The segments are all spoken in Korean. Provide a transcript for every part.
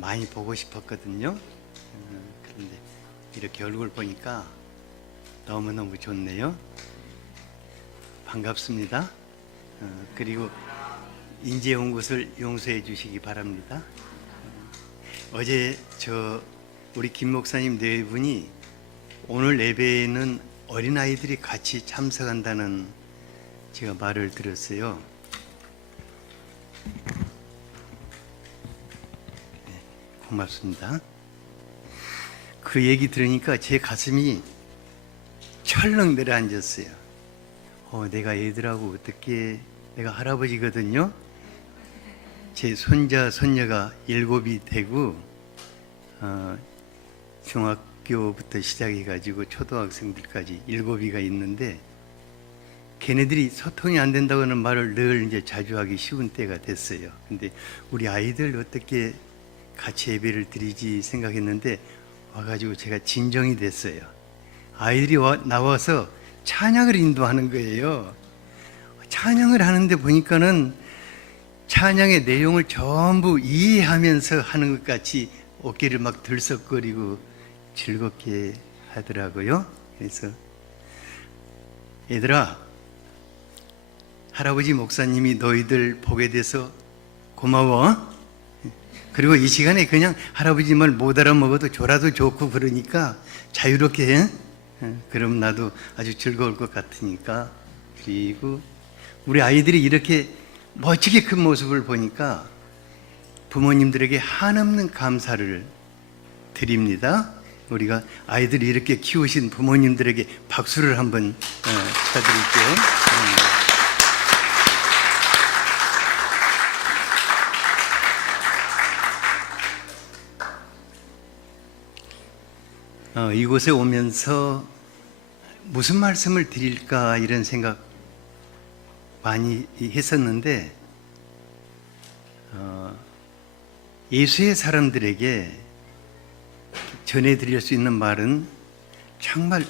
많이 보고 싶었거든요. 그런데 이렇게 얼굴 보니까 너무너무 좋네요. 반갑습니다. 그리고 인제 온 것을 용서해 주시기 바랍니다. 어제 우리 김 목사님 네 분이 오늘 예배에는 어린아이들이 같이 참석한다는 제가 말을 들었어요. 네, 고맙습니다. 그 얘기 들으니까 제 가슴이 철렁 내려앉았어요. 내가 애들하고 어떻게, 내가 할아버지거든요. 제 손자, 손녀가 7이 되고 중학교부터 시작해가지고 초등학생들까지 7이가 있는데 걔네들이 소통이 안 된다고 하는 말을 늘 이제 자주 하기 쉬운 때가 됐어요. 근데 우리 아이들 어떻게 같이 예배를 드리지 생각했는데 와가지고 제가 진정이 됐어요. 아이들이 나와서 찬양을 인도하는 거예요. 찬양을 하는데 보니까는 찬양의 내용을 전부 이해하면서 하는 것 같이 어깨를 막 들썩거리고 즐겁게 하더라고요. 그래서 얘들아, 할아버지 목사님이 너희들 보게 돼서 고마워. 그리고 이 시간에 그냥 할아버지 말 못 알아먹어도 졸아도 좋고 그러니까 자유롭게 해. 그럼 나도 아주 즐거울 것 같으니까. 그리고 우리 아이들이 이렇게 멋지게 큰 모습을 보니까 부모님들에게 한없는 감사를 드립니다. 우리가 아이들이 이렇게 키우신 부모님들에게 박수를 한번 부탁드릴게요. 이곳에 오면서 무슨 말씀을 드릴까 이런 생각 많이 했었는데 예수의 사람들에게 전해드릴 수 있는 말은 정말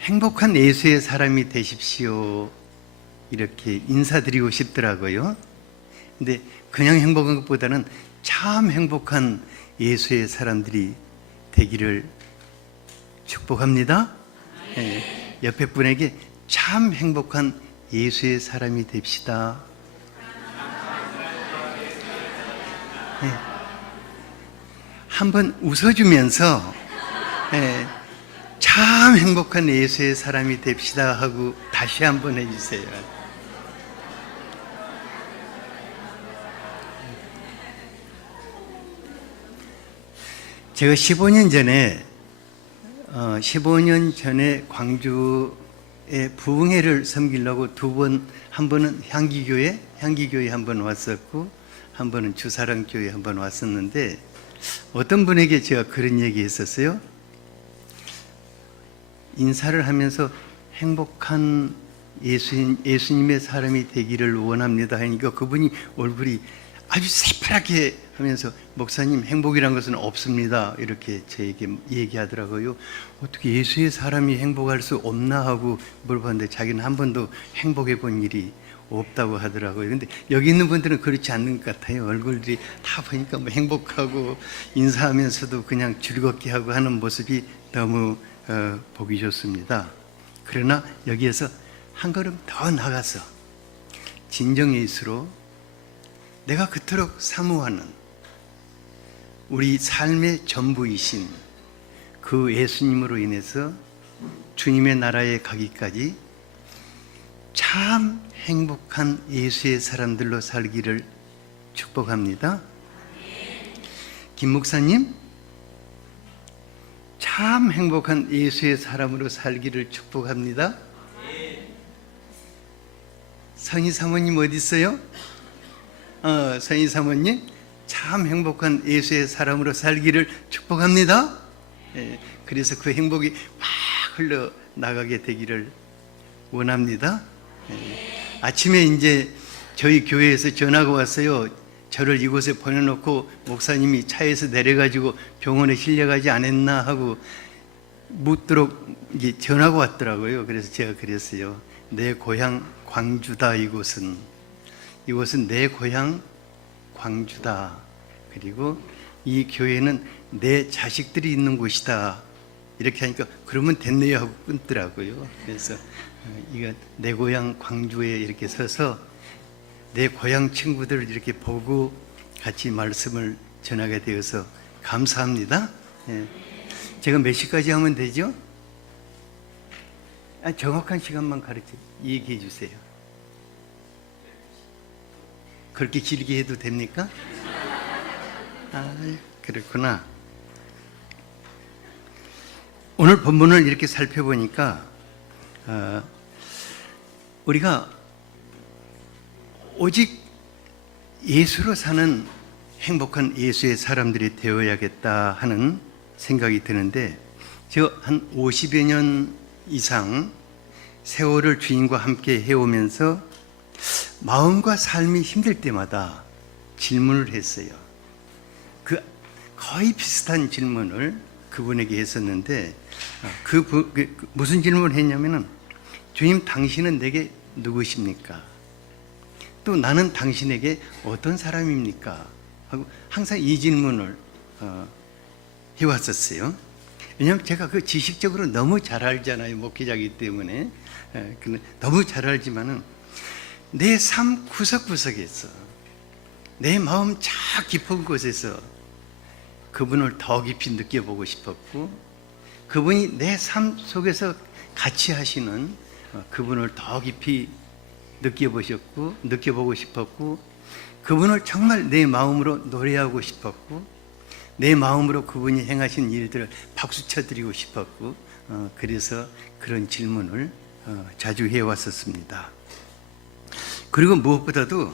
행복한 예수의 사람이 되십시오 이렇게 인사드리고 싶더라고요. 근데 그냥 행복한 것보다는 참 행복한 예수의 사람들이 되기를 축복합니다. 네, 옆에 분에게 참 행복한 예수의 사람이 됩시다. 네, 한번 웃어주면서 참 행복한 예수의 사람이 됩시다 하고 다시 한번 해주세요. 제가 15년 전에 광주에 부흥회를 섬기려고 한 번은 향기교회 한 번 왔었고 한 번은 주사랑교회 한 번 왔었는데 어떤 분에게 제가 그런 얘기 했었어요. 인사를 하면서 행복한 예수님의 사람이 되기를 원합니다 하니까 그분이 얼굴이 아주 새파랗게 하면서 목사님 행복이란 것은 없습니다 이렇게 저에게 얘기하더라고요. 어떻게 예수의 사람이 행복할 수 없나 하고 물어봤는데 자기는 한 번도 행복해 본 일이 없다고 하더라고요. 근데 여기 있는 분들은 그렇지 않는 것 같아요. 얼굴들이 다 보니까 뭐 행복하고 인사하면서도 그냥 즐겁게 하고 하는 모습이 너무 보기 좋습니다. 그러나 여기에서 한 걸음 더 나가서 진정 예수로 내가 그토록 사모하는 우리 삶의 전부이신 그 예수님으로 인해서 주님의 나라에 가기까지 참 행복한 예수의 사람들로 살기를 축복합니다. 김 목사님, 참 행복한 예수의 사람으로 살기를 축복합니다. 선희 사모님 어디 있어요? 선희 사모님, 참 행복한 예수의 사람으로 살기를 축복합니다. 그래서 그 행복이 막 흘러나가게 되기를 원합니다. 아침에 이제 저희 교회에서 전화가 왔어요. 저를 이곳에 보내놓고 목사님이 차에서 내려가지고 병원에 실려가지 않았나 하고 묻도록 이제 전화가 왔더라고요. 그래서 제가 그랬어요. 내 고향 광주다. 이곳은 내 고향 광주다. 그리고 이 교회는 내 자식들이 있는 곳이다. 이렇게 하니까 그러면 됐네요 하고 끊더라고요. 그래서 이거 내 고향 광주에 이렇게 서서 내 고향 친구들을 이렇게 보고 같이 말씀을 전하게 되어서 감사합니다. 예. 제가 몇 시까지 하면 되죠? 정확한 시간만 얘기해 주세요. 그렇게 길게 해도 됩니까? 그렇구나. 오늘 본문을 이렇게 살펴보니까 우리가 오직 예수로 사는 행복한 예수의 사람들이 되어야겠다 하는 생각이 드는데, 저 한 50여 년 이상 세월을 주님과 함께 해오면서 마음과 삶이 힘들 때마다 질문을 했어요. 거의 비슷한 질문을 그분에게 했었는데, 무슨 질문을 했냐면은, 주님, 당신은 내게 누구십니까? 또 나는 당신에게 어떤 사람입니까? 하고 항상 이 질문을 해왔었어요. 왜냐하면 제가 그 지식적으로 너무 잘 알잖아요. 목회자이기 때문에. 너무 잘 알지만은 내 삶 구석구석에서, 내 마음 저 깊은 곳에서 그분을 더 깊이 느껴보고 싶었고, 그분이 내 삶 속에서 같이 하시는 그분을 더 깊이 느껴보고 싶었고, 그분을 정말 내 마음으로 노래하고 싶었고, 내 마음으로 그분이 행하신 일들을 박수쳐드리고 싶었고, 그래서 그런 질문을 자주 해왔었습니다. 그리고 무엇보다도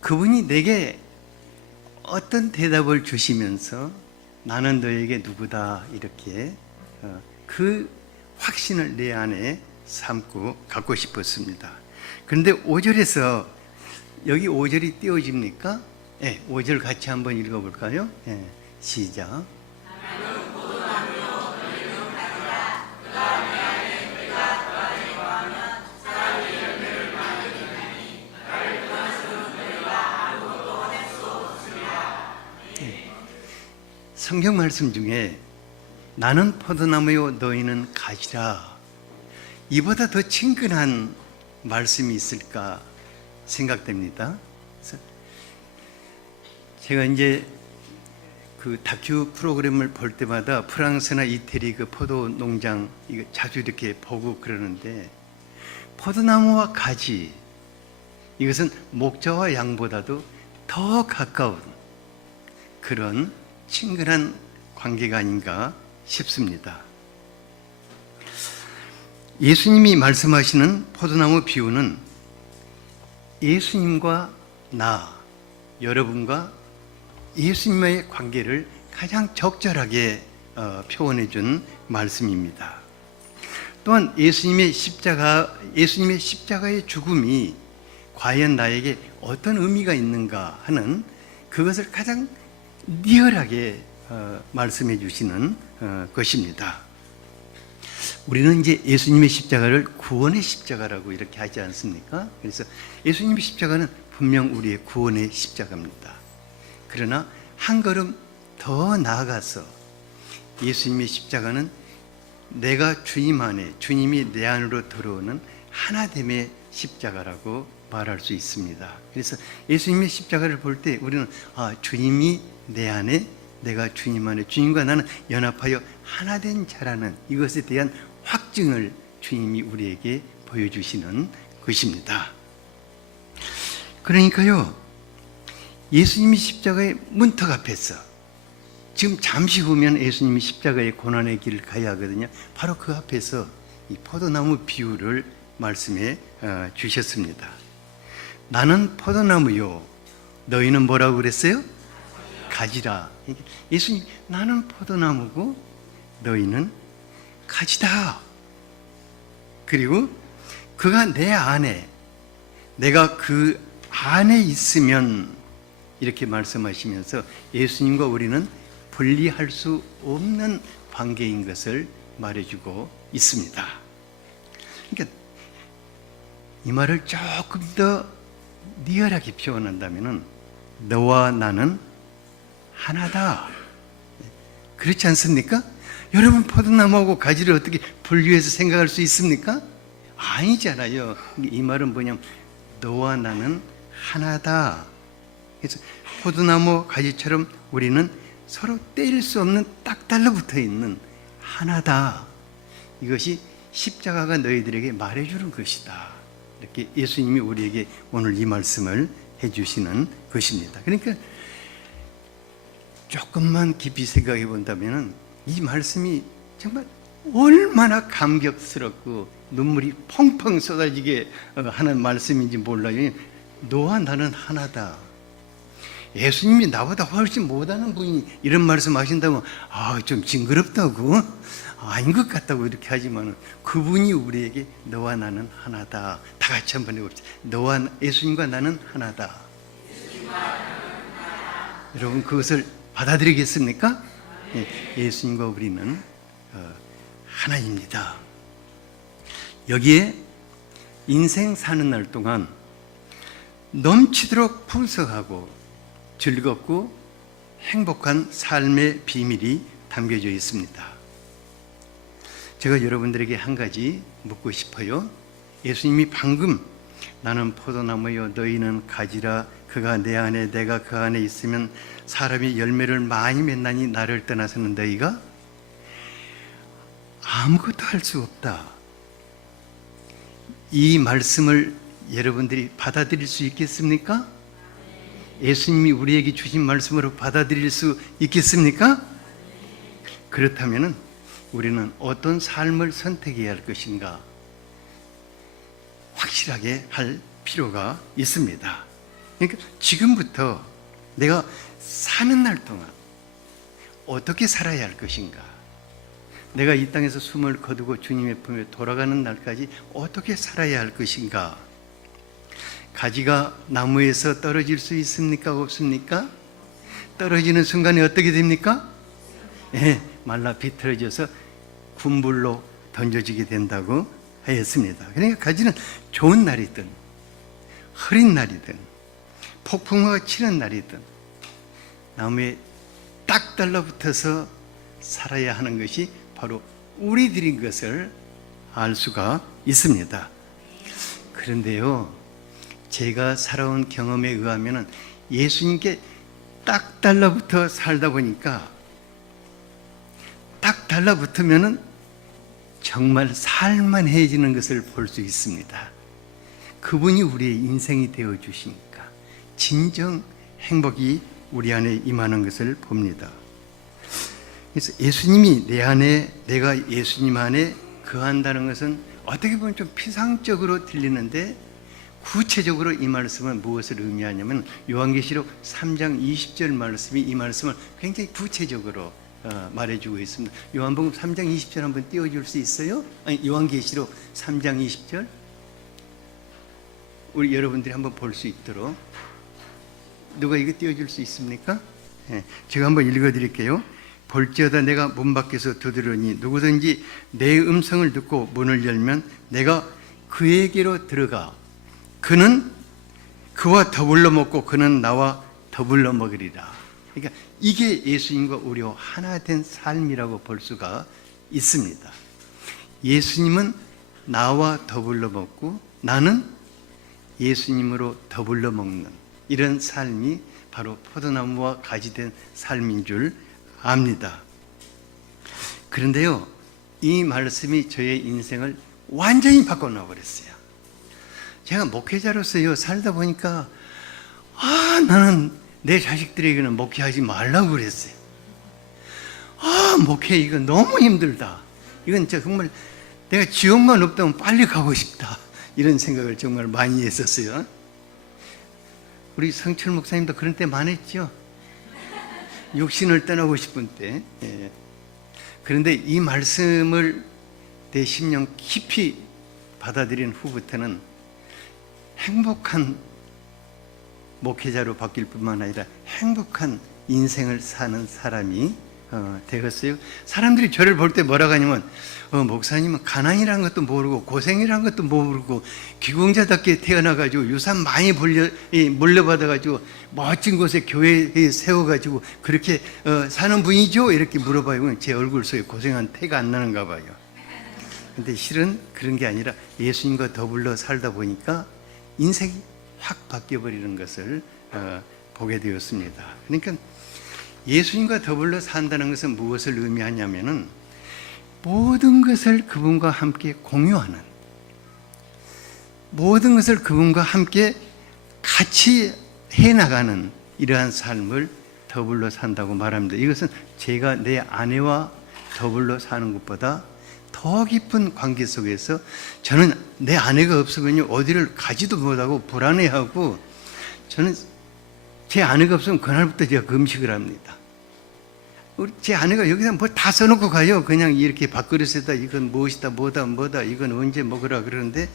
그분이 내게 어떤 대답을 주시면서 나는 너에게 누구다, 이렇게 그 확신을 내 안에 갖고 싶었습니다. 그런데 5절에서, 여기 5절이 띄워집니까? 네, 5절 같이 한번 읽어볼까요? 네, 시작. 성경 말씀 중에 나는 포도나무요 너희는 가지라, 이보다 더 친근한 말씀이 있을까 생각됩니다. 그래서 제가 이제 그 다큐 프로그램을 볼 때마다 프랑스나 이태리 그 포도 농장 이거 자주 이렇게 보고 그러는데, 포도나무와 가지, 이것은 목자와 양보다도 더 가까운 그런 친근한 관계가 아닌가 싶습니다. 예수님이 말씀하시는 포도나무 비유는 예수님과 여러분과 예수님의 관계를 가장 적절하게 표현해 준 말씀입니다. 또한 예수님의 십자가의 죽음이 과연 나에게 어떤 의미가 있는가 하는 그것을 가장 리얼하게 말씀해 주시는 것입니다. 우리는 이제 예수님의 십자가를 구원의 십자가라고 이렇게 하지 않습니까? 그래서 예수님의 십자가는 분명 우리의 구원의 십자가입니다. 그러나 한 걸음 더 나아가서 예수님의 십자가는 내가 주님 안에, 주님이 내 안으로 들어오는 하나됨의 십자가라고 말할 수 있습니다. 그래서 예수님의 십자가를 볼 때 우리는 주님이 내 안에, 내가 주님 안에, 주님과 나는 연합하여 하나된 자라는 이것에 대한 확증을 주님이 우리에게 보여주시는 것입니다. 그러니까요, 예수님이 십자가의 문턱 앞에서, 지금 잠시 후면 예수님이 십자가의 고난의 길을 가야 하거든요. 바로 그 앞에서 이 포도나무 비유를 말씀해 주셨습니다. 나는 포도나무요, 너희는 뭐라고 그랬어요? 가지라. 예수님, 나는 포도나무고 너희는 가지다. 그리고 그가 내 안에, 내가 그 안에 있으면, 이렇게 말씀하시면서 예수님과 우리는 분리할 수 없는 관계인 것을 말해주고 있습니다. 그러니까 이 말을 조금 더 리얼하게 표현한다면, 너와 나는 하나다. 그렇지 않습니까? 여러분, 포도나무하고 가지를 어떻게 분리해서 생각할 수 있습니까? 아니잖아요. 이 말은 뭐냐면 너와 나는 하나다. 그래서 포도나무 가지처럼 우리는 서로 떼일 수 없는 딱 달라붙어 있는 하나다. 이것이 십자가가 너희들에게 말해주는 것이다. 이렇게 예수님이 우리에게 오늘 이 말씀을 해주시는 것입니다. 그러니까 조금만 깊이 생각해 본다면 이 말씀이 정말 얼마나 감격스럽고 눈물이 펑펑 쏟아지게 하는 말씀인지 몰라요. 너와 나는 하나다. 예수님이 나보다 훨씬 못하는 분이 이런 말씀 하신다면 좀 징그럽다고, 아닌 것 같다고 이렇게 하지만 그분이 우리에게 너와 나는 하나다. 다 같이 한번 해봅시다. 예수님과 나는 하나다. 여러분, 그것을 받아들이겠습니까? 예수님과 우리는 하나입니다. 여기에 인생 사는 날 동안 넘치도록 풍성하고 즐겁고 행복한 삶의 비밀이 담겨져 있습니다. 제가 여러분들에게 한 가지 묻고 싶어요. 예수님이 방금 나는 포도나무요 너희는 가지라 그가 내 안에 내가 그 안에 있으면 사람이 열매를 많이 맺나니 나를 떠나서는 너희가 아무것도 할 수 없다. 이 말씀을 여러분들이 받아들일 수 있겠습니까? 예수님이 우리에게 주신 말씀으로 받아들일 수 있겠습니까? 그렇다면 우리는 어떤 삶을 선택해야 할 것인가 확실하게 할 필요가 있습니다. 그러니까 지금부터 내가 사는 날 동안 어떻게 살아야 할 것인가, 내가 이 땅에서 숨을 거두고 주님의 품에 돌아가는 날까지 어떻게 살아야 할 것인가. 가지가 나무에서 떨어질 수 있습니까? 없습니까? 떨어지는 순간에 어떻게 됩니까? 말라 비틀어져서 군불로 던져지게 된다고 하였습니다. 그러니까 가지는 좋은 날이든 흐린 날이든 폭풍우가 치는 날이든 나무에 딱 달라붙어서 살아야 하는 것이 바로 우리들인 것을 알 수가 있습니다. 그런데요, 제가 살아온 경험에 의하면 예수님께 딱 달라붙어 살다 보니까 딱 달라붙으면 정말 살만해지는 것을 볼 수 있습니다. 그분이 우리의 인생이 되어 주시니까 진정 행복이 우리 안에 임하는 것을 봅니다. 그래서 예수님이 내 안에, 내가 예수님 안에 거한다는 것은 어떻게 보면 좀 피상적으로 들리는데 구체적으로 이 말씀은 무엇을 의미하냐면 요한계시록 3장 20절 말씀이 이 말씀을 굉장히 구체적으로 말해주고 있습니다. 요한복음 3장 20절 한번 띄워줄 수 있어요? 아니, 요한계시록 3장 20절 우리 여러분들이 한번 볼 수 있도록 누가 이거 띄워줄 수 있습니까? 제가 한번 읽어드릴게요. 볼지어다 내가 문 밖에서 두드리니 누구든지 내 음성을 듣고 문을 열면 내가 그에게로 들어가 그는 그와 더불어 먹고 그는 나와 더불어 먹으리라. 그러니까 이게 예수님과 우리와 하나 된 삶이라고 볼 수가 있습니다. 예수님은 나와 더불어 먹고 나는 예수님으로 더불어 먹는 이런 삶이 바로 포도나무와 가지된 삶인 줄 압니다. 그런데요, 이 말씀이 저의 인생을 완전히 바꿔놔 버렸어요. 제가 목회자로서요 살다 보니까 나는 내 자식들에게는 목회하지 말라고 그랬어요. 목회 이거 너무 힘들다. 이건 정말 내가 지옥만 없다면 빨리 가고 싶다. 이런 생각을 정말 많이 했었어요. 우리 성철 목사님도 그런 때 많았죠. 육신을 떠나고 싶은 때. 그런데 이 말씀을 내 심령 깊이 받아들인 후부터는 행복한 목회자로 바뀔 뿐만 아니라 행복한 인생을 사는 사람이 되었어요. 사람들이 저를 볼 때 뭐라고 하냐면 목사님은 가난이라는 것도 모르고 고생이라는 것도 모르고 기공자답게 태어나가지고 유산 많이 물려받아가지고 멋진 곳에 교회에 세워가지고 그렇게 사는 분이죠? 이렇게 물어봐요. 제 얼굴 속에 고생한 태가 안 나는가 봐요. 근데 실은 그런 게 아니라 예수님과 더불어 살다 보니까 인생이 확 바뀌어버리는 것을 보게 되었습니다. 그러니까 예수님과 더불어 산다는 것은 무엇을 의미하냐면은 모든 것을 그분과 함께 공유하는, 모든 것을 그분과 함께 같이 해나가는 이러한 삶을 더불어 산다고 말합니다. 이것은 제가 내 아내와 더불어 사는 것보다 더 깊은 관계 속에서 저는 내 아내가 없으면 어디를 가지도 못하고 불안해하고, 저는 제 아내가 없으면 그날부터 제가 금식을 합니다. 제 아내가 여기다 뭐 다 써놓고 가요. 그냥 이렇게 밥그릇에다 이건 무엇이다 뭐다 이건 언제 먹으라 그러는데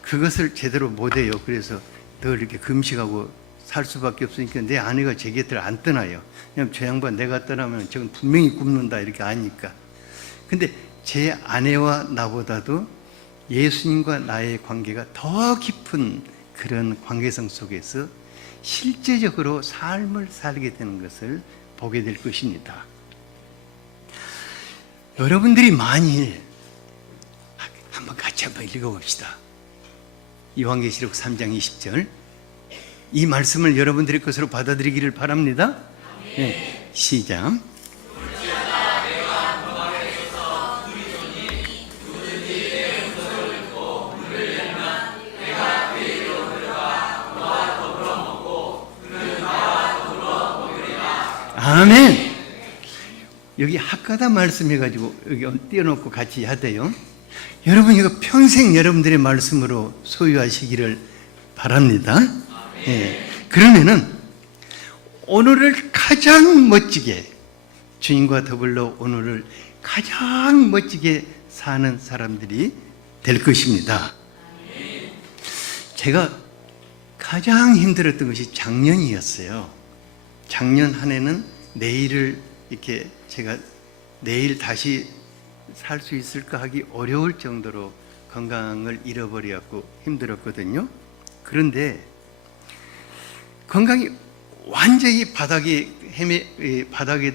그것을 제대로 못해요. 그래서 늘 이렇게 금식하고 살 수밖에 없으니까 내 아내가 제 곁을 안 떠나요. 왜냐면 저 양반 내가 떠나면 저건 분명히 굶는다 이렇게 아니까. 근데 제 아내와 나보다도 예수님과 나의 관계가 더 깊은 그런 관계성 속에서 실제적으로 삶을 살게 되는 것을 보게 될 것입니다. 여러분들이 만일 한번 같이 한번 읽어봅시다. 요한계시록 3장 20절, 이 말씀을 여러분들의 것으로 받아들이기를 바랍니다. 네, 시작. 아멘. 여기 학가다 말씀해가지고 여기 띄워놓고 같이 하대요. 여러분 이거 평생 여러분들의 말씀으로 소유하시기를 바랍니다. 네. 그러면은 오늘을 가장 멋지게, 주님과 더불어 오늘을 가장 멋지게 사는 사람들이 될 것입니다. 제가 가장 힘들었던 것이 작년이었어요. 작년 한 해는 내일을 이렇게 제가 내일 다시 살 수 있을까 하기 어려울 정도로 건강을 잃어버려갖고 힘들었거든요. 그런데 건강이 완전히 바닥에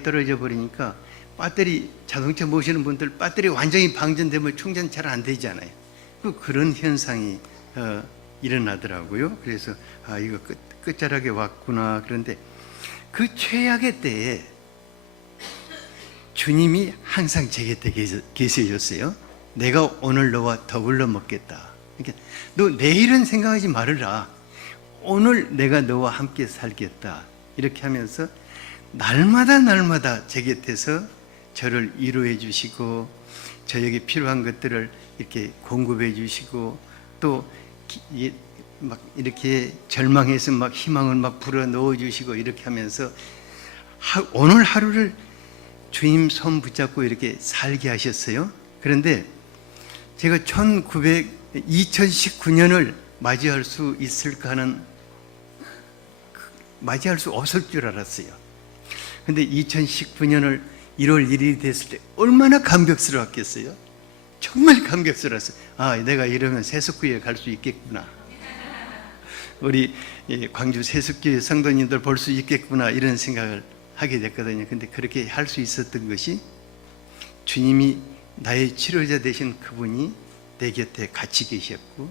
떨어져 버리니까 배터리, 자동차 모시는 분들 배터리 완전히 방전되면 충전 잘 안 되잖아요. 그런 현상이 일어나더라고요. 그래서 이거 끝자락에 왔구나. 그런데 그 최악의 때에 주님이 항상 제 곁에 계셔줬어요. 내가 오늘 너와 더불어 먹겠다. 그러니까 너 내일은 생각하지 말으라. 오늘 내가 너와 함께 살겠다. 이렇게 하면서 날마다 제 곁에서 저를 위로해 주시고 저에게 필요한 것들을 이렇게 공급해 주시고 또 막 이렇게 절망해서 막 희망을 막 불어 넣어 주시고 이렇게 하면서 오늘 하루를 주님 손 붙잡고 이렇게 살게 하셨어요. 그런데 제가 2019년을 맞이할 수 있을까 하는, 맞이할 수 없을 줄 알았어요. 근데 2019년을 1월 1일이 됐을 때 얼마나 감격스러웠겠어요. 정말 감격스러웠어요. 내가 이러면 세속교회 갈 수 있겠구나. 우리 광주 세속교회 성도님들 볼 수 있겠구나 이런 생각을 하게 됐거든요. 근데 그렇게 할 수 있었던 것이 주님이 나의 치료자 되신 그분이 내 곁에 같이 계셨고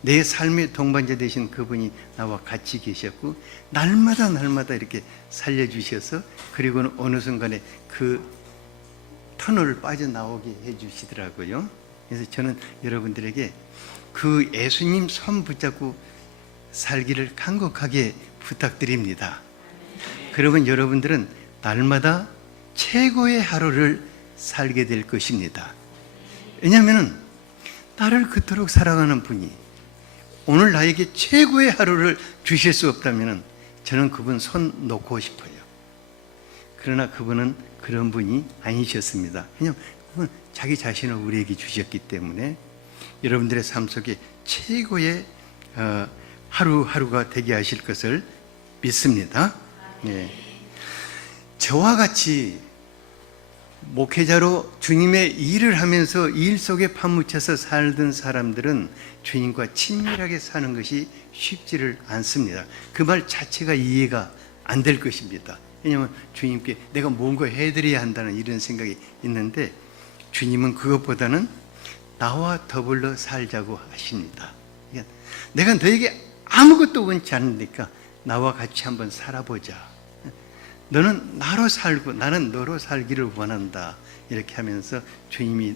내 삶의 동반자 되신 그분이 나와 같이 계셨고 날마다 이렇게 살려주셔서 그리고는 어느 순간에 그 터널을 빠져나오게 해주시더라고요. 그래서 저는 여러분들에게 그 예수님 손 붙잡고 살기를 간곡하게 부탁드립니다. 그러면 여러분들은 날마다 최고의 하루를 살게 될 것입니다. 왜냐하면 나를 그토록 사랑하는 분이 오늘 나에게 최고의 하루를 주실 수 없다면 저는 그분 손 놓고 싶어요. 그러나 그분은 그런 분이 아니셨습니다. 왜냐하면 그분은 자기 자신을 우리에게 주셨기 때문에 여러분들의 삶 속에 최고의 하루하루가 되게 하실 것을 믿습니다. 네. 저와 같이 목회자로 주님의 일을 하면서 일 속에 파묻혀서 살던 사람들은 주님과 친밀하게 사는 것이 쉽지를 않습니다. 그 말 자체가 이해가 안 될 것입니다. 왜냐하면 주님께 내가 뭔가 해드려야 한다는 이런 생각이 있는데, 주님은 그것보다는 나와 더불어 살자고 하십니다. 그러니까 내가 너에게 아무것도 원치 않으니까 나와 같이 한번 살아보자. 너는 나로 살고 나는 너로 살기를 원한다. 이렇게 하면서 주님이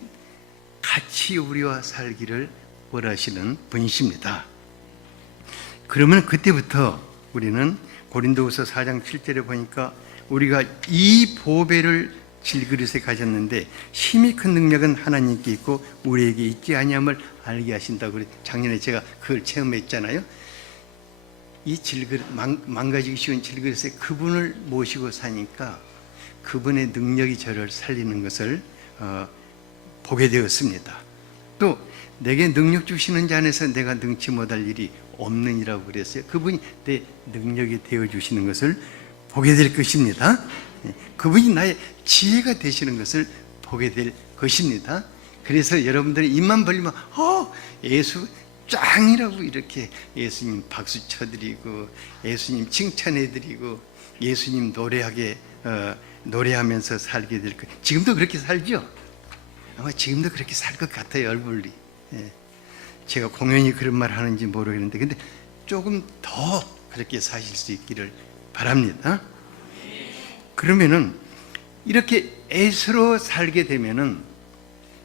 같이 우리와 살기를 원하시는 분이십니다. 그러면 그때부터 우리는 고린도후서 4장 7절에 보니까 우리가 이 보배를 질그릇에 가졌는데 힘이 큰 능력은 하나님께 있고 우리에게 있지 아니함을 알게 하신다고 작년에 제가 그걸 체험했잖아요. 이 질그릇, 망가지기 쉬운 질그릇에 그분을 모시고 사니까 그분의 능력이 저를 살리는 것을 보게 되었습니다. 또 내게 능력 주시는 자 안에서 내가 능치 못할 일이 없느니라고 그랬어요. 그분이 내 능력이 되어주시는 것을 보게 될 것입니다. 그분이 나의 지혜가 되시는 것을 보게 될 것입니다. 그래서 여러분들이 입만 벌리면 예수 짱이라고 이렇게 예수님 박수 쳐드리고 예수님 칭찬해드리고 예수님 노래하면서 살게 될 거예요. 지금도 그렇게 살죠? 아마 지금도 그렇게 살 것 같아요. 얼굴이. 제가 공연히 그런 말 하는지 모르겠는데 근데 조금 더 그렇게 사실 수 있기를 바랍니다. 그러면은 이렇게 애스로 살게 되면은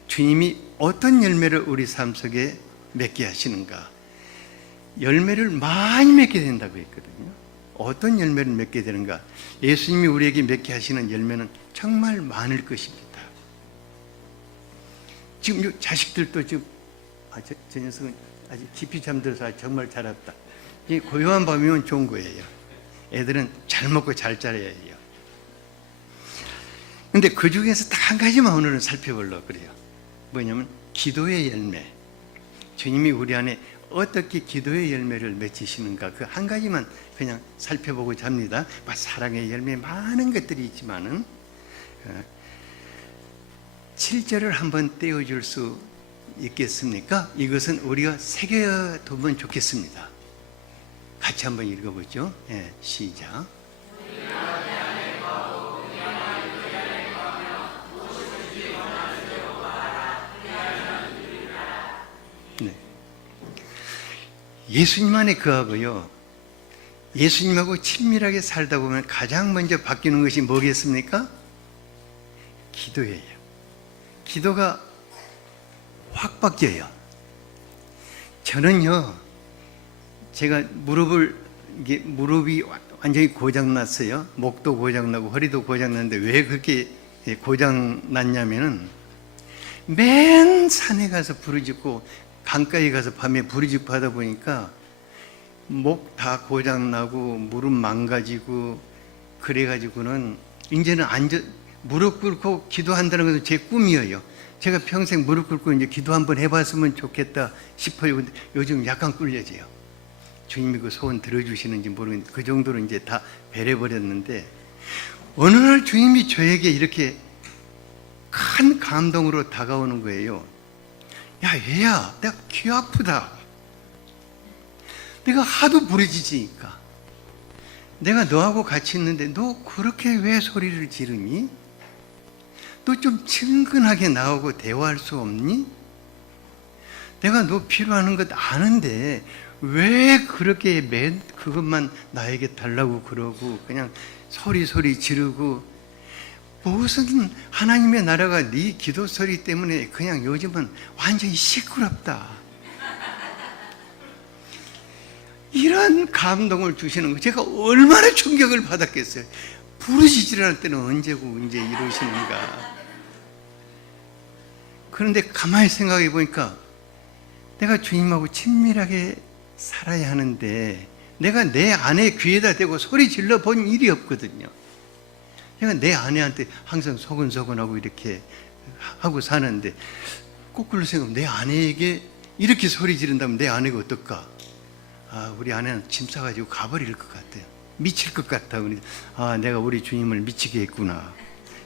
주님이 어떤 열매를 우리 삶 속에 맺게 하시는가? 열매를 많이 맺게 된다고 했거든요. 어떤 열매를 맺게 되는가? 예수님이 우리에게 맺게 하시는 열매는 정말 많을 것입니다. 지금 이 자식들도 지금 저 녀석은 아주 깊이 잠들어서 정말 잘 왔다. 이 고요한 밤이면 좋은 거예요. 애들은 잘 먹고 잘 자라야 해요. 근데 그 중에서 딱 한 가지만 오늘은 살펴보려고 그래요. 뭐냐면 기도의 열매. 주님이 우리 안에 어떻게 기도의 열매를 맺히시는가 그 한 가지만 그냥 살펴보고자 합니다. 사랑의 열매 많은 것들이 있지만은 7절을 한번 떼어줄 수 있겠습니까? 이것은 우리가 새겨두면 좋겠습니다. 같이 한번 읽어보죠. 시작. 네. 예수님 안에 거하고요. 예수님하고 친밀하게 살다 보면 가장 먼저 바뀌는 것이 뭐겠습니까? 기도예요. 기도가 확 바뀌어요. 저는요, 제가 무릎이 완전히 고장났어요. 목도 고장나고 허리도 고장났는데 왜 그렇게 고장났냐면은 맨 산에 가서 부르짖고 강가에 가서 밤에 부르짖고 하다 보니까 목 다 고장나고 무릎 망가지고 그래가지고는 이제는 무릎 꿇고 기도한다는 것은 제 꿈이에요. 제가 평생 무릎 꿇고 이제 기도 한번 해봤으면 좋겠다 싶어요. 근데 요즘 약간 꿀려져요. 주님이 그 소원 들어주시는지 모르겠는데 그 정도로 이제 다 배려버렸는데 어느 날 주님이 저에게 이렇게 큰 감동으로 다가오는 거예요. 야, 얘야, 내가 귀 아프다. 내가 하도 부르짖으니까. 내가 너하고 같이 있는데 너 그렇게 왜 소리를 지르니? 너 좀 친근하게 나오고 대화할 수 없니? 내가 너 필요하는 것 아는데 왜 그렇게 그것만 나에게 달라고 그러고 그냥 소리 지르고 무슨 하나님의 나라가 네 기도 소리 때문에 그냥 요즘은 완전히 시끄럽다. 이런 감동을 주시는 거 제가 얼마나 충격을 받았겠어요. 부르짖으라는 때는 언제고 이제 이러시는가. 그런데 가만히 생각해 보니까 내가 주님하고 친밀하게 살아야 하는데 내가 내 아내 귀에다 대고 소리 질러 본 일이 없거든요. 내가 내 아내한테 항상 소근소근하고 이렇게 하고 사는데 거꾸로 생각하면 내 아내에게 이렇게 소리 지른다면 내 아내가 어떨까? 우리 아내는 짐 싸가지고 가버릴 것 같아요. 미칠 것 같아. 내가 우리 주님을 미치게 했구나.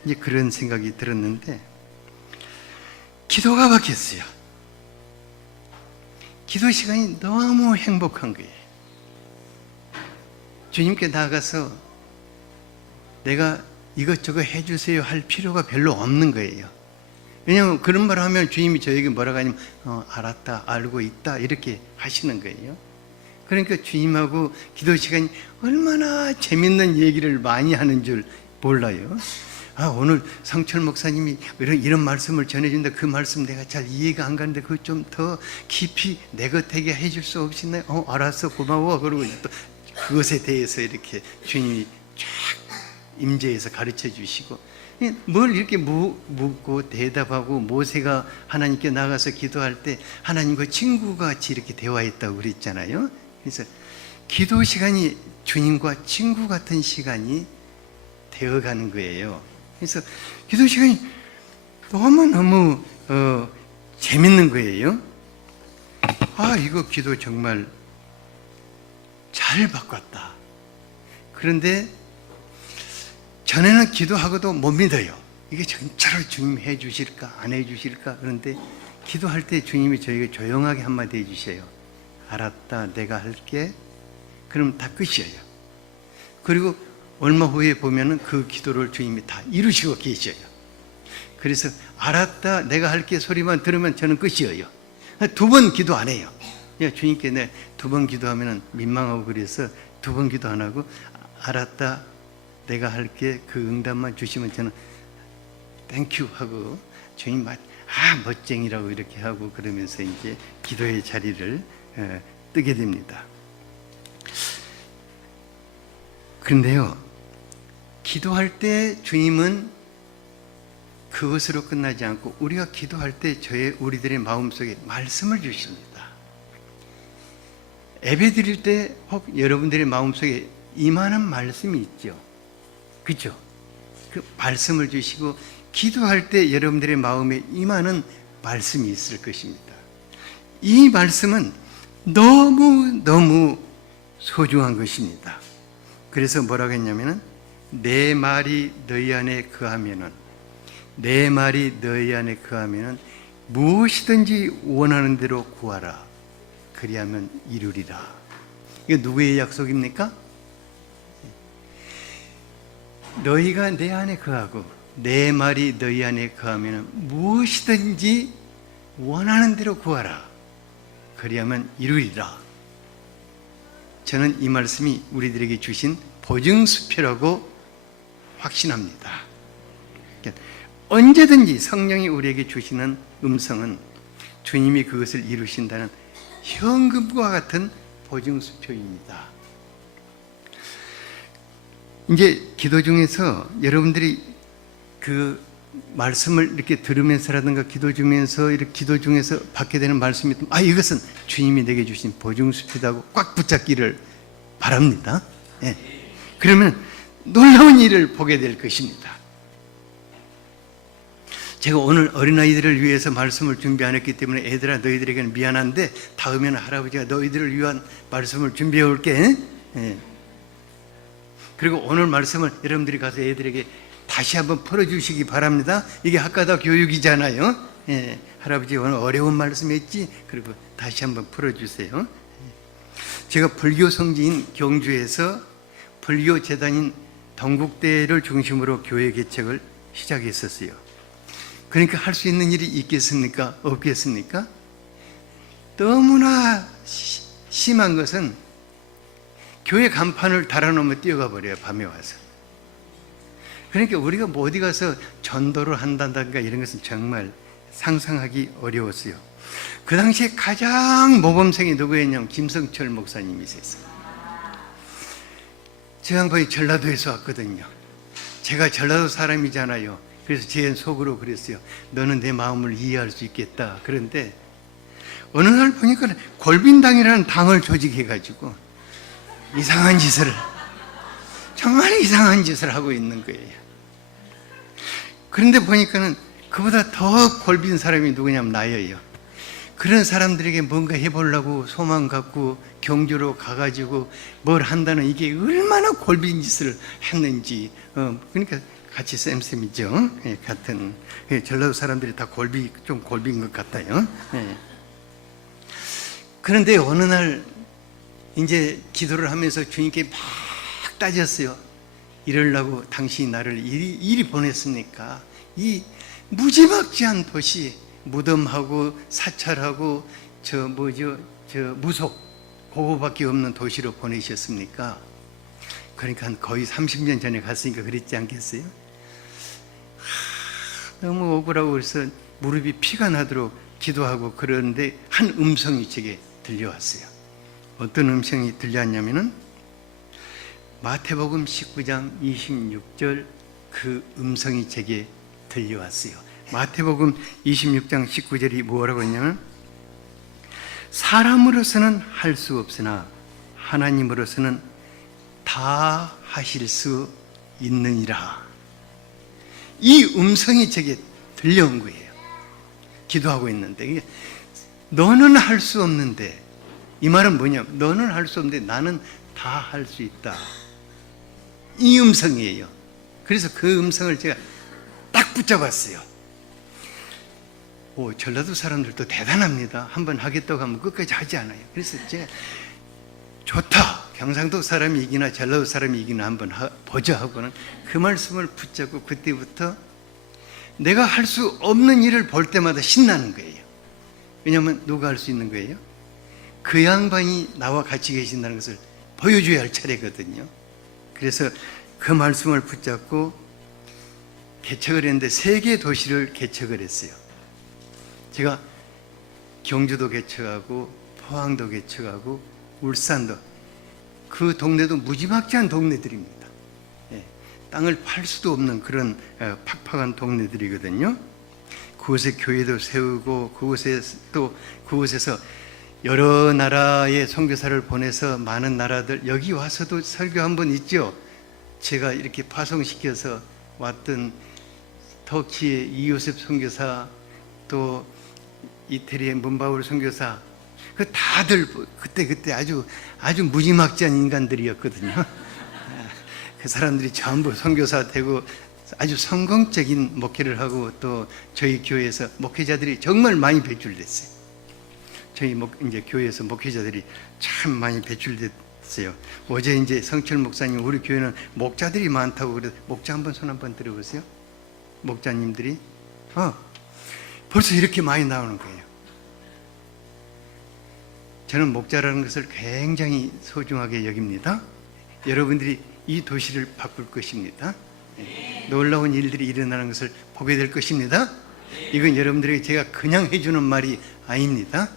이제 그런 생각이 들었는데 기도가 바뀌었어요. 기도 시간이 너무 행복한 거예요. 주님께 나가서 내가 이것저것 해주세요 할 필요가 별로 없는 거예요. 왜냐하면 그런 말 하면 주님이 저에게 뭐라고 하냐면 알았다, 알고 있다 이렇게 하시는 거예요. 그러니까 주님하고 기도 시간이 얼마나 재밌는 얘기를 많이 하는 줄 몰라요. 오늘 성철 목사님이 이런 말씀을 전해준다. 그 말씀 내가 잘 이해가 안 가는데 그거 좀 더 깊이 내 곁에게 해줄 수 없겠나요? 알았어, 고마워. 그러고 또 그것에 대해서 이렇게 주님이 쫙 임재해서 가르쳐 주시고, 뭘 이렇게 묻고 대답하고, 모세가 하나님께 나가서 기도할 때 하나님과 친구가 같이 이렇게 대화했다고 그랬잖아요. 그래서 기도 시간이 주님과 친구 같은 시간이 되어가는 거예요. 그래서 기도 시간이 너무너무 재밌는 거예요. 이거 기도 정말 잘 바꿨다. 그런데 전에는 기도하고도 못 믿어요. 이게 진짜로 주님 해 주실까 안 해 주실까. 그런데 기도할 때 주님이 저에게 조용하게 한마디 해 주셔요. 알았다, 내가 할게. 그럼 다 끝이에요. 그리고 얼마 후에 보면은 그 기도를 주님이 다 이루시고 계셔요. 그래서 알았다, 내가 할게 소리만 들으면 저는 끝이에요. 두 번 기도 안 해요. 주님께 두 번 기도하면 민망하고 그래서 두 번 기도 안 하고 알았다, 내가 할게 그 응답만 주시면 저는 땡큐 하고 주님 멋쟁이라고 이렇게 하고 그러면서 이제 기도의 자리를 뜨게 됩니다. 그런데요, 기도할 때 주님은 그것으로 끝나지 않고 우리가 기도할 때 우리들의 마음속에 말씀을 주십니다. 예배 드릴 때 혹 여러분들의 마음속에 임하는 말씀이 있죠. 그렇죠? 그 말씀을 주시고 기도할 때 여러분들의 마음에 임하는 말씀이 있을 것입니다. 이 말씀은 너무 소중한 것입니다. 그래서 뭐라고 했냐면은 내 말이 너희 안에 거하면은 무엇이든지 원하는 대로 구하라. 그리하면 이루리라. 이게 누구의 약속입니까? 너희가 내 안에 거하고 내 말이 너희 안에 거하면 무엇이든지 원하는 대로 구하라. 그리하면 이루리라. 저는 이 말씀이 우리들에게 주신 보증수표라고 확신합니다. 언제든지 성령이 우리에게 주시는 음성은 주님이 그것을 이루신다는 현금과 같은 보증수표입니다. 이제 기도 중에서 여러분들이 그 말씀을 이렇게 들으면서라든가 기도 중에서 받게 되는 말씀이 이것은 주님이 내게 주신 보증수표다고 꽉 붙잡기를 바랍니다. 그러면 놀라운 일을 보게 될 것입니다. 제가 오늘 어린아이들을 위해서 말씀을 준비 안 했기 때문에 애들아 너희들에게는 미안한데 다음에는 할아버지가 너희들을 위한 말씀을 준비해 올게. 그리고 오늘 말씀을 여러분들이 가서 애들에게 다시 한번 풀어주시기 바랍니다. 이게 학가다 교육이잖아요. 할아버지 오늘 어려운 말씀했지? 그리고 다시 한번 풀어주세요. 제가 불교 성지인 경주에서 불교 재단인 동국대를 중심으로 교회 개척을 시작했었어요. 그러니까 할 수 있는 일이 있겠습니까? 없겠습니까? 너무나 심한 것은 교회 간판을 달아놓으면 뛰어가 버려요. 밤에 와서. 그러니까 우리가 뭐 어디 가서 전도를 한다든가 이런 것은 정말 상상하기 어려웠어요. 그 당시에 가장 모범생이 누구였냐면 김성철 목사님이 있었어요. 저 양반이 전라도에서 왔거든요. 제가 전라도 사람이잖아요. 그래서 제 속으로 그랬어요. 너는 내 마음을 이해할 수 있겠다. 그런데 어느 날 보니까 골빈당이라는 당을 조직해가지고 정말 이상한 짓을 하고 있는 거예요. 그런데 보니까는 그보다 더 골빈 사람이 누구냐면 나예요. 그런 사람들에게 뭔가 해보려고 소망 갖고 경주로 가가지고 뭘 한다는 이게 얼마나 골빈 짓을 했는지. 그러니까 같이 쌤쌤이죠. 예, 같은 전라도 사람들이 다 좀 골비인 것 같아요. 예. 그런데 어느 날 이제 기도를 하면서 주님께 막 따졌어요. 이러려고 당신이 나를 이리 보냈습니까? 이 무지막지한 도시, 무덤하고 사찰하고 저 무속 그거밖에 없는 도시로 보내셨습니까? 그러니까 거의 30년 전에 갔으니까 그랬지 않겠어요? 너무 억울하고 그래서 무릎이 피가 나도록 기도하고 그러는데 한 음성이 제게 들려왔어요. 어떤 음성이 들려왔냐면은 마태복음 19장 26절 그 음성이 제게 들려왔어요. 마태복음 26장 19절이 뭐라고 했냐면 사람으로서는 할 수 없으나 하나님으로서는 다 하실 수 있느니라. 이 음성이 제게 들려온 거예요. 기도하고 있는데 너는 할 수 없는데, 이 말은 뭐냐면 너는 할 수 없는데 나는 다 할 수 있다. 이 음성이에요. 그래서 그 음성을 제가 딱 붙잡았어요. 전라도 사람들도 대단합니다. 한번 하겠다고 하면 끝까지 하지 않아요. 그래서 제가 좋다. 경상도 사람이 이기나 전라도 사람이 이기나 한번 보자 하고는 그 말씀을 붙잡고 그때부터 내가 할 수 없는 일을 볼 때마다 신나는 거예요. 왜냐하면 누가 할 수 있는 거예요? 그 양반이 나와 같이 계신다는 것을 보여줘야 할 차례거든요. 그래서 그 말씀을 붙잡고 개척을 했는데 3개 도시를 개척을 했어요. 제가 경주도 개척하고 포항도 개척하고 울산도, 그 동네도 무지막지한 동네들입니다. 예, 땅을 팔 수도 없는 그런 팍팍한 동네들이거든요. 그곳에 교회도 세우고 그곳에서 여러 나라의 선교사를 보내서 많은 나라들, 여기 와서도 설교 한번 있죠. 제가 이렇게 파송시켜서 왔던 터키의 이요셉 선교사, 또 이태리의 문바울 선교사, 그 다들 그때 아주 무지막지한 인간들이었거든요. 그 사람들이 전부 선교사 되고 아주 성공적인 목회를 하고, 또 저희 교회에서 목회자들이 정말 많이 배출됐어요. 저희 이제 교회에서 목회자들이 참 많이 배출됐어요. 어제 이제 성철 목사님, 우리 교회는 목자들이 많다고 그래서 목자 한번 손 한번 들어보세요. 목자님들이 벌써 이렇게 많이 나오는 거예요. 저는 목자라는 것을 굉장히 소중하게 여깁니다. 여러분들이 이 도시를 바꿀 것입니다. 놀라운 일들이 일어나는 것을 보게 될 것입니다. 이건 여러분들에게 제가 그냥 해주는 말이 아닙니다.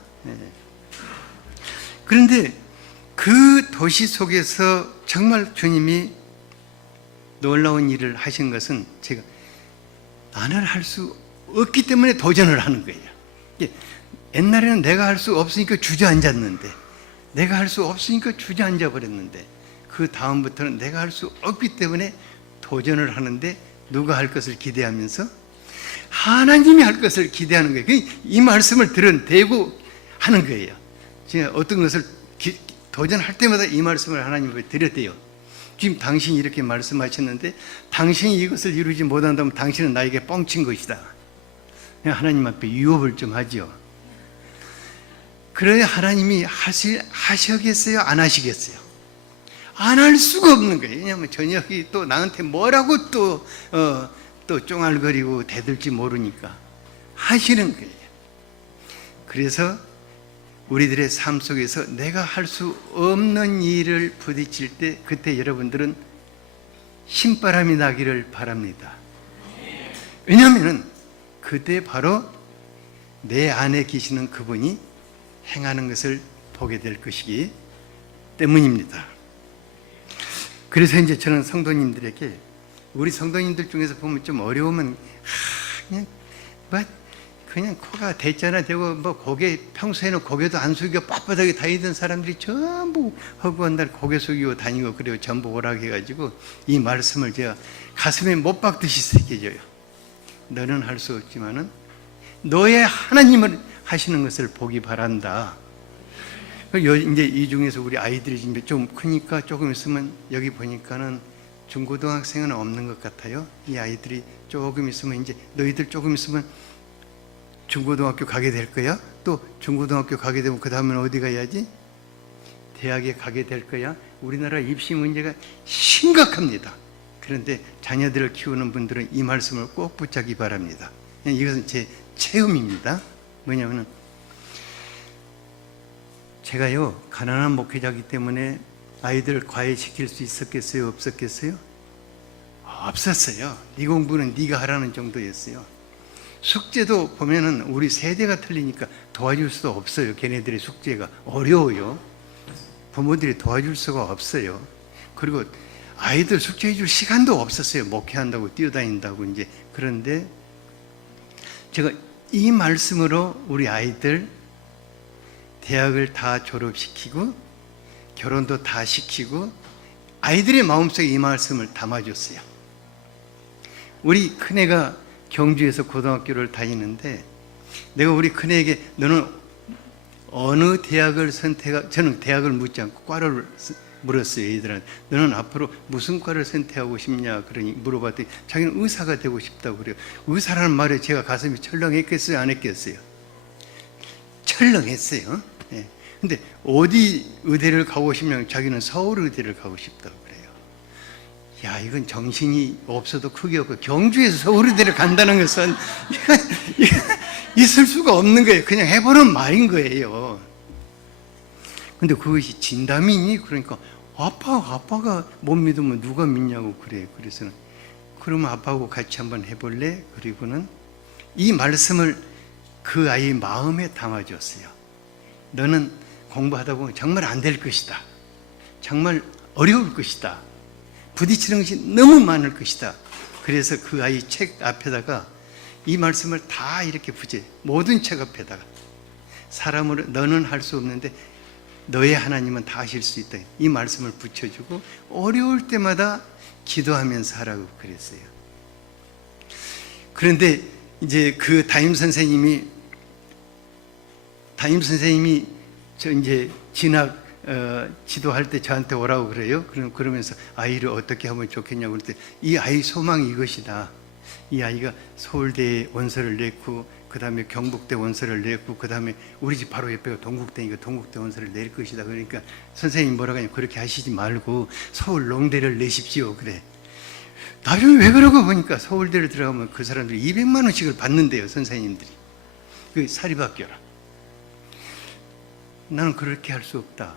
그런데 그 도시 속에서 정말 주님이 놀라운 일을 하신 것은 제가 나는 할 수 없기 때문에 도전을 하는 거예요. 옛날에는 내가 할 수 없으니까 주저앉았는데, 내가 할 수 없으니까 주저앉아 버렸는데, 그 다음부터는 내가 할 수 없기 때문에 도전을 하는데, 누가 할 것을 기대하면서 하나님이 할 것을 기대하는 거예요. 이 말씀을 대고 하는 거예요. 제가 어떤 것을 도전할 때마다 이 말씀을 하나님께 드렸대요. 지금 당신이 이렇게 말씀하셨는데 당신이 이것을 이루지 못한다면 당신은 나에게 뻥친 것이다. 하나님 앞에 유업을 좀 하죠. 그래야 하나님이 하시겠어요? 안 하시겠어요? 안 할 수가 없는 거예요. 왜냐하면 저녁이 또 나한테 뭐라고 또 쫑알거리고 대들지 모르니까 하시는 거예요. 그래서 우리들의 삶 속에서 내가 할 수 없는 일을 부딪힐 때, 그때 여러분들은 신바람이 나기를 바랍니다. 왜냐하면 그때 바로 내 안에 계시는 그분이 행하는 것을 보게 될 것이기 때문입니다. 그래서 이제 저는 성도님들에게, 우리 성도님들 중에서 보면 좀 어려우면 그냥 코가 대자나 되고 고개, 평소에는 고개도 안 숙이고 빳빳하게 다니던 사람들이 전부 허구한 날 고개 숙이고 다니고 그래요. 전부 오락해가지고 이 말씀을 제가 가슴에 못 박듯이 새겨져요. 너는 할 수 없지만은 너의 하나님을 하시는 것을 보기 바란다. 이제 이 중에서 우리 아이들이 좀 크니까 조금 있으면 여기 보니까는 중고등학생은 없는 것 같아요. 이 아이들이 조금 있으면 이제 너희들 조금 있으면 중고등학교 가게 될 거야. 또 중고등학교 가게 되면 그 다음엔 어디 가야지? 대학에 가게 될 거야. 우리나라 입시 문제가 심각합니다. 그런데 자녀들을 키우는 분들은 이 말씀을 꼭 붙잡기 바랍니다. 이것은 제 체험입니다. 뭐냐면은 제가요 가난한 목회자이기 때문에 아이들을 과외시킬 수 있었겠어요? 없었겠어요? 없었어요. 네 공부는 네가 하라는 정도였어요. 숙제도 보면은 우리 세대가 틀리니까 도와줄 수도 없어요. 걔네들의 숙제가 어려워요. 부모들이 도와줄 수가 없어요. 그리고 아이들 숙제해 줄 시간도 없었어요. 목회한다고 뛰어다닌다고 이제. 그런데 제가 이 말씀으로 우리 아이들 대학을 다 졸업시키고 결혼도 다 시키고 아이들의 마음속에 이 말씀을 담아줬어요. 우리 큰애가 경주에서 고등학교를 다니는데 내가 우리 큰애에게 너는 어느 대학을 저는 대학을 묻지 않고 과를 물었어요. 애들한테 너는 앞으로 무슨 과를 선택하고 싶냐 그러니 물어봤더니 자기는 의사가 되고 싶다고 그래요. 의사라는 말에 제가 가슴이 철렁했겠어요? 안 했겠어요? 철렁했어요. 예. 근데 어디 의대를 가고 싶냐면 자기는 서울 의대를 가고 싶다고 그래요. 야, 이건 정신이 없어도 크게 없고 경주에서 서울 의대를 간다는 것은 있을 수가 없는 거예요. 그냥 해보는 말인 거예요. 근데 그것이 진담이니? 그러니까 아빠가 못 믿으면 누가 믿냐고 그래요. 그래서는 그러면 아빠하고 같이 한번 해볼래? 그리고는 이 말씀을 그 아이의 마음에 담아줬어요. 너는 공부하다 보면 정말 안 될 것이다. 정말 어려울 것이다. 부딪히는 것이 너무 많을 것이다. 그래서 그 아이 책 앞에다가 이 말씀을 다 이렇게 붙여요. 모든 책 앞에다가 사람으로 너는 할 수 없는데 너의 하나님은 다 하실 수 있다. 이 말씀을 붙여주고 어려울 때마다 기도하면서 하라고 그랬어요. 그런데 이제 그 담임 선생님이 저 이제 진학 지도할 때 저한테 오라고 그래요. 그러면서 아이를 어떻게 하면 좋겠냐고 그럴 때 이 아이 소망이 이것이다. 이 아이가 서울대에 원서를 냈고 그 다음에 경북대 원서를 냈고 그 다음에 우리 집 바로 옆에가 동국대니까 동국대 원서를 낼 것이다. 그러니까 선생님이 뭐라고 하냐면 그렇게 하시지 말고 서울 농대를 내십시오. 그래. 나중에 왜 그러고 보니까 서울대를 들어가면 그 사람들이 200만 원씩을 받는데요. 선생님들이. 그 사립학교라. 나는 그렇게 할 수 없다.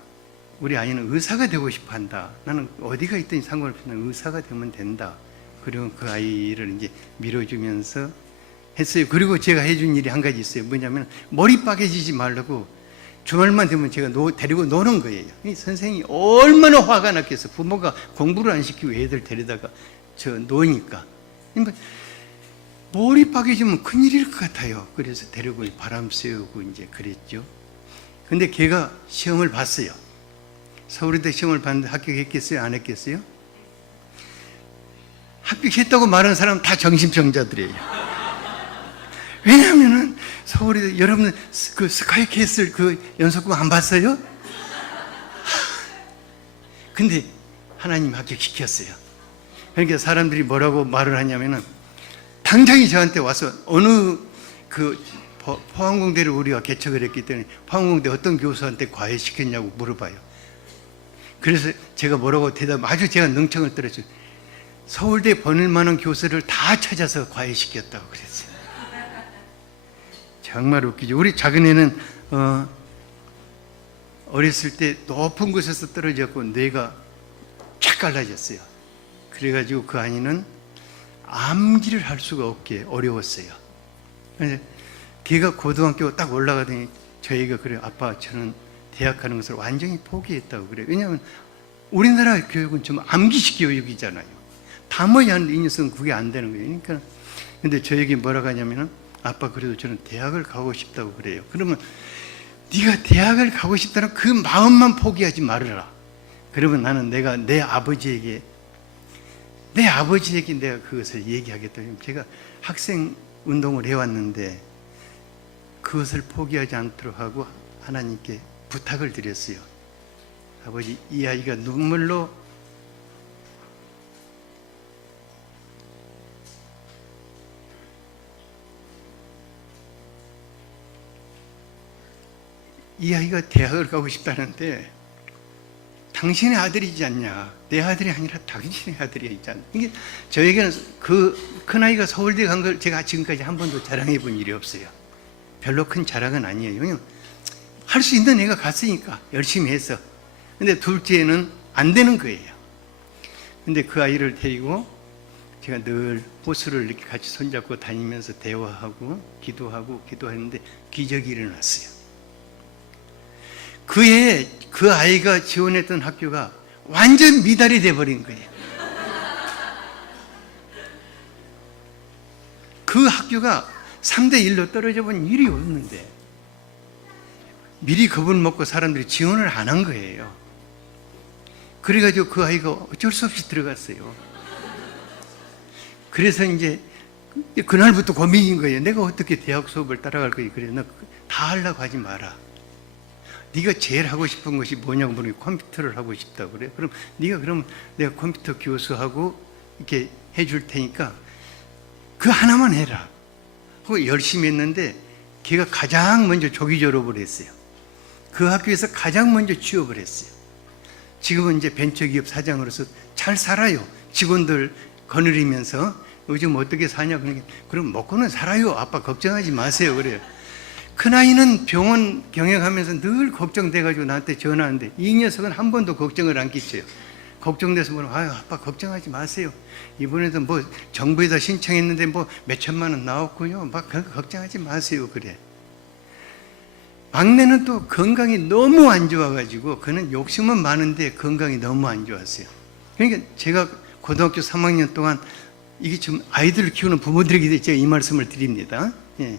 우리 아이는 의사가 되고 싶어 한다. 나는 어디가 있든지 상관없이 의사가 되면 된다. 그리고 그 아이를 이제 밀어주면서 했어요. 그리고 제가 해준 일이 한 가지 있어요. 뭐냐면 머리 빠개지지 말라고 주말만 되면 제가 데리고 노는 거예요. 이 선생님이 얼마나 화가 났겠어. 부모가 공부를 안 시키고 애들 데리다가 노니까. 그러니까 머리 빠개지면 큰일일 것 같아요. 그래서 데리고 바람 쐬우고 이제 그랬죠. 근데 걔가 시험을 봤어요. 서울대 시험을 봤는데 합격했겠어요? 안 했겠어요? 합격했다고 말하는 사람 다 정신병자들이에요. 왜냐하면은 서울대 여러분 그 스카이캐슬 그 연속극 안 봤어요? 근데 하나님 합격시켰어요. 그러니까 사람들이 뭐라고 말을 하냐면은 당장이 저한테 와서 어느 그 포항공대를 우리가 개척을 했기 때문에 포항공대 어떤 교수한테 과외시켰냐고 물어봐요. 그래서 제가 뭐라고 아주 제가 능청을 떨었어요. 서울대 보낼 만한 교수를 다 찾아서 과외시켰다고 그랬어요. 정말 웃기죠. 우리 작은애는 어렸을 때 높은 곳에서 떨어졌고 뇌가 쫙 갈라졌어요. 그래가지고 그 아이는 암기를 할 수가 없게 어려웠어요. 그래서 걔가 고등학교 딱 올라가더니 저희가 그래요. 아빠 저는 대학 가는 것을 완전히 포기했다고 그래요. 왜냐하면 우리나라 교육은 좀 암기식 교육이잖아요. 담아야 하는 이 녀석은 그게 안 되는 거예요. 그러니까 근데 저에게 뭐라고 하냐면은 아빠 그래도 저는 대학을 가고 싶다고 그래요. 그러면 네가 대학을 가고 싶다는 그 마음만 포기하지 말아라. 그러면 나는 내가 내 아버지에게 내가 그것을 얘기하겠다. 제가 학생 운동을 해왔는데 그것을 포기하지 않도록 하고 하나님께 부탁을 드렸어요. 아버지 이 아이가 눈물로 이 아이가 대학을 가고 싶다는데 당신의 아들이지 않냐, 내 아들이 아니라 당신의 아들이지 않냐. 이게 저에게는 그 큰아이가 서울대 간 걸 제가 지금까지 한 번도 자랑해 본 일이 없어요. 별로 큰 자랑은 아니에요. 그냥 할 수 있는 애가 갔으니까 열심히 했어. 근데 둘째는 안 되는 거예요. 근데 그 아이를 데리고 제가 늘 호수를 이렇게 같이 손잡고 다니면서 대화하고 기도했는데 기적이 일어났어요. 그 해에 그 아이가 지원했던 학교가 완전 미달이 돼버린 거예요. 그 학교가 3대1로 떨어져 본 일이 없는데 미리 겁을 먹고 사람들이 지원을 안 한 거예요. 그래가지고 그 아이가 어쩔 수 없이 들어갔어요. 그래서 이제 그날부터 고민인 거예요. 내가 어떻게 대학 수업을 따라갈 거야. 그래, 너 다 하려고 하지 마라. 네가 제일 하고 싶은 것이 뭐냐고 물으니 컴퓨터를 하고 싶다고 그래. 그럼 네가 그럼 내가 컴퓨터 교수하고 이렇게 해줄 테니까 그 하나만 해라. 하고 열심히 했는데 걔가 가장 먼저 조기 졸업을 했어요. 그 학교에서 가장 먼저 취업을 했어요. 지금은 이제 벤처기업 사장으로서 잘 살아요. 직원들 거느리면서 요즘 어떻게 사냐 그러니까 그럼 먹고는 살아요. 아빠 걱정하지 마세요. 그래요. 큰아이는 병원 경영하면서 늘 걱정돼가지고 나한테 전화하는데 이 녀석은 한 번도 걱정을 안 끼쳐요. 걱정돼서 뭐라 아유 아빠 걱정하지 마세요. 이번에도 뭐 정부에다 신청했는데 뭐 몇 천만 원 나왔고요. 막 걱정하지 마세요. 그래. 막내는 또 건강이 너무 안 좋아가지고 그는 욕심은 많은데 건강이 너무 안 좋았어요. 그러니까 제가 고등학교 3학년 동안 이게 지금 아이들을 키우는 부모들에게 제가 이 말씀을 드립니다. 예.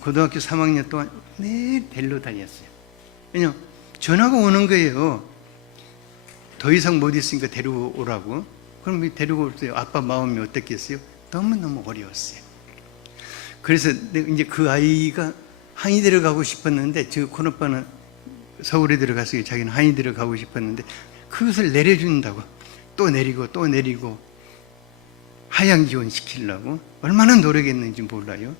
고등학교 3학년 동안 매일 데리러 다녔어요. 왜냐면 전화가 오는 거예요. 더 이상 못 있으니까 데리고 오라고. 그럼 데리고 올 때 아빠 마음이 어땠겠어요? 너무너무 어려웠어요. 그래서 이제 그 아이가 한의대를 가고 싶었는데 저 큰오빠는 서울에 들어가서 자기는 한의대를 가고 싶었는데 그것을 내려준다고 또 내리고 또 내리고 하향 지원시키려고 얼마나 노력했는지 몰라요.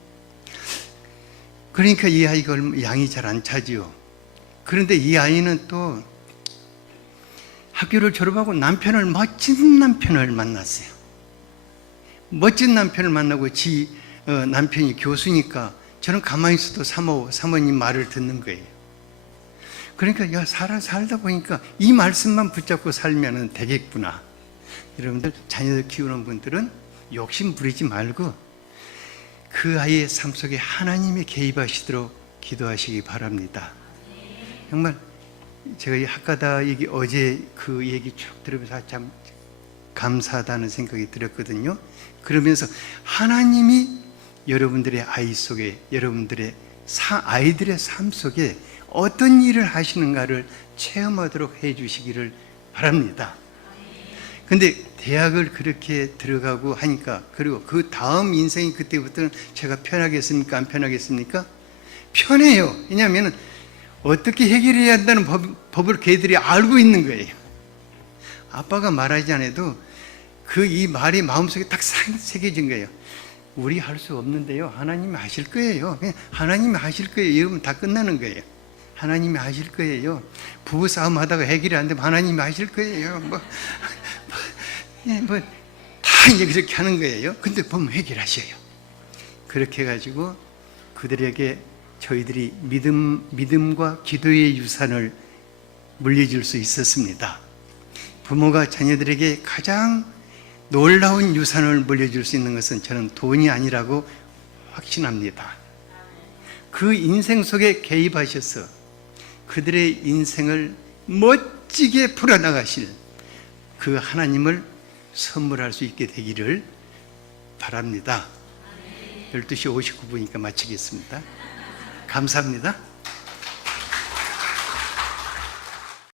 그러니까 이 아이가 양이 잘 안 차지요. 그런데 이 아이는 또 학교를 졸업하고 멋진 남편을 만났어요. 멋진 남편을 만나고 남편이 교수니까 저는 가만히 있어도 사모님 말을 듣는 거예요. 그러니까 야 살다 보니까 이 말씀만 붙잡고 살면 되겠구나. 여러분들 자녀들 키우는 분들은 욕심 부리지 말고 그 아이의 삶 속에 하나님이 개입하시도록 기도하시기 바랍니다. 정말 제가 이 학가다 얘기 어제 그 얘기 쭉 들으면서 참 감사하다는 생각이 들었거든요. 그러면서 하나님이 여러분들의 아이 속에 여러분들의 아이들의 삶 속에 어떤 일을 하시는가를 체험하도록 해 주시기를 바랍니다. 근데 대학을 그렇게 들어가고 하니까 그리고 그 다음 인생이 그때부터는 제가 편하겠습니까? 안 편하겠습니까? 편해요. 왜냐하면 어떻게 해결해야 한다는 법을 걔들이 알고 있는 거예요. 아빠가 말하지 않아도 이 말이 마음속에 딱 새겨진 거예요. 우리 할 수 없는데요. 하나님이 하실 거예요. 하나님이 하실 거예요. 이러면 다 끝나는 거예요. 하나님이 하실 거예요. 부부싸움 하다가 해결이 안 되면 하나님이 하실 거예요. 다 이제 그렇게 하는 거예요. 근데 보면 해결하셔요. 그렇게 해가지고 그들에게 저희들이 믿음과 기도의 유산을 물려줄 수 있었습니다. 부모가 자녀들에게 가장 놀라운 유산을 물려줄 수 있는 것은 저는 돈이 아니라고 확신합니다. 그 인생 속에 개입하셔서 그들의 인생을 멋지게 풀어나가실 그 하나님을 선물할 수 있게 되기를 바랍니다. 12시 59분이니까 마치겠습니다. 감사합니다.